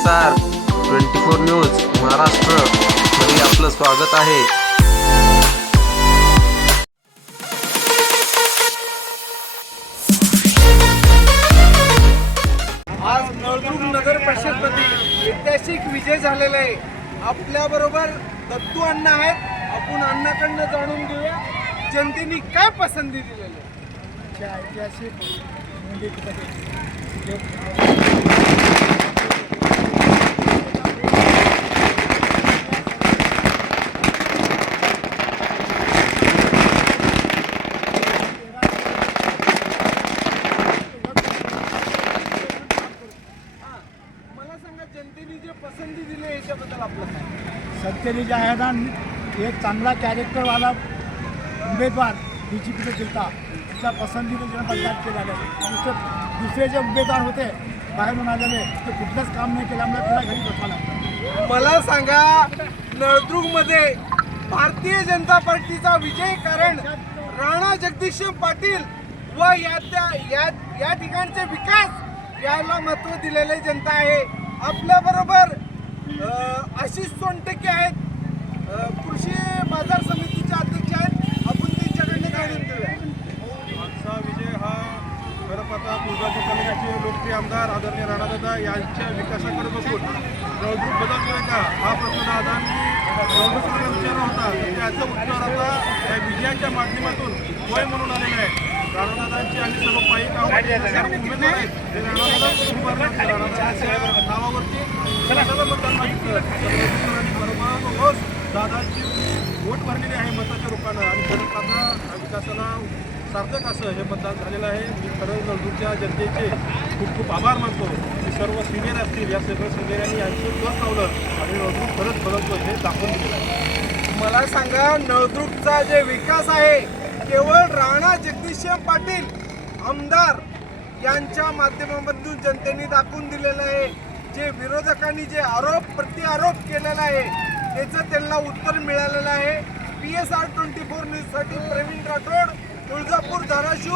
PSR 24 news Maharashtra मध्ये आपलं स्वागत आहे। आज नळदुर्ग नगर परिषदमध्ये ऐतिहासिक विजय झालेला आहे। आपल्याबरोबर दत्तू अण्णा आहेत, आपण अण्णाकडनं जाणून घेऊया जनतेने काय पसंती दिलेली आहे। ऐतिहासिक जनतेने जे पसंती दिली याच्याबद्दल आपलं काय? सत्तेने जे आहे ना, एक चांगला कॅरेक्टरवाला उमेदवार BJPचा जिंकता त्याच्या पसंतीने जे मतदान केलेलं आहे। दुसरे जे उमेदवार होते बाहेरून आलेले ते कुठलंच काम नाही केल्यामुळे त्याला घरी बसवा लागतं। मला सांगा, नळदुर्गमध्ये भारतीय जनता पार्टीचा विजय, कारण राणा जगदीश पाटील व या ठिकाणचे विकास याला महत्त्व दिलेले जनता आहे। आपल्याबरोबर आशिष सोनटके आहेत, कृषी बाजार समितीचे अध्यक्ष आहेत, आपण त्यांच्याकडनं जाणून घेऊया। आजचा विजय हा खरं पाहता तुळजापूर तालुक्याचे लोकप्रिय आमदार आदरणीय राणादादा यांच्या विकासाकडे बघून नळदुर्ग बदलतोय का हा प्रश्न दादांनी नळदुर्गला विचारला होता। त्याचं उत्तर आता या विजयाच्या माध्यमातून होय म्हणून आलेलं आहे। राणादादांची आणि सर्व पायी उमेदवार आहेत ते राणादादांच्या नावावरती मतदान मागितलं। रोज दादांची वोट भरलेली आहे मताच्या रूपानं, आणि खरंच आता विकासाला सार्थक असं हे मतदान झालेलं आहे। मी खरं नळदुर्गच्या जनतेचे खूप खूप आभार मानतो की सर्व सिनियर असतील या सगळ्या सिनियरांनी यांचं कस लावलं आणि नळदुर्ग खरंच बदलतो हे दाखवून दिलं आहे। मला सांगा, नळदुर्गचा जे विकास आहे केवळ राणा जगदीश पाटील आमदार यांच्या माध्यमातून जनतेने दाखवून दिलेलं आहे। जे विरोधकांनी जे आरोप प्रत्यारोप केलेला आहे त्याचं त्यांना उत्तर मिळालेलं आहे। PSR 24 न्यूजसाठी प्रवीण राठोड, तुळजापूर, धाराशिव।